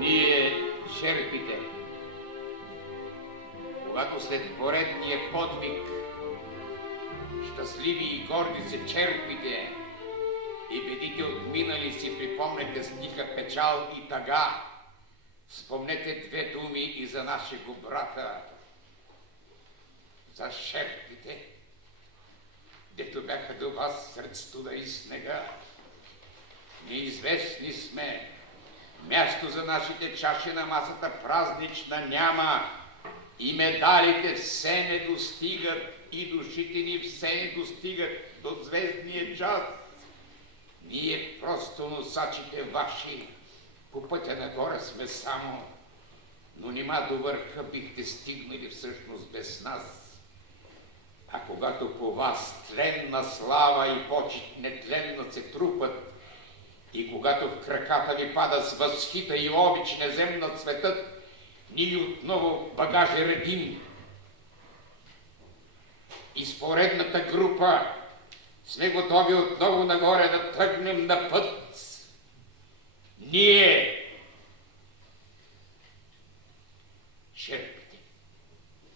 Ние, черпите, когато след поредния подвиг, щастливи и горди се черпите и бедите отминали си припомнете стиха печал и тъга, спомнете две думи и за нашего брата, за шерпите, дето бяха до вас сред студа и снега. Неизвестни сме, място за нашите чаши на масата празнична няма, и медалите все не достигат, и душите ни все не достигат до звездния час. Ние просто носачите ваши, по пътя нагоре сме само, но нима до върха бихте стигнали всъщност без нас. А когато по вас тленна слава и почет нетленно се трупат, и когато в краката ви пада с възхита и обич неземна цветът, ние отново багажи редим. И с поредната група сме готови отново нагоре да тръгнем на път. Ние, черпи.